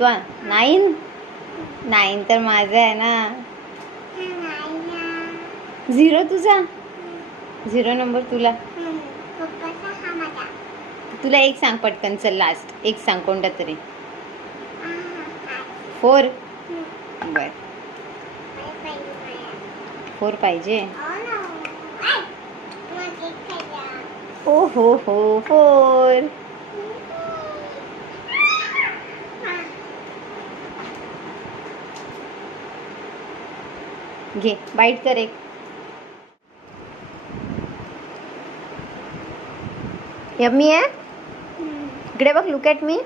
Nine. Nine तर माझं आहे ना. 0 तुझा. 0 नंबर तुला. तुला एक सांग पटकन. चल लास्ट एक सांग कोणता तरी. 4. बर 4 पाहिजे. ओ हो 4. घे बाईट कर एक. यम्मी आहे. इकडे बघ. Look at me.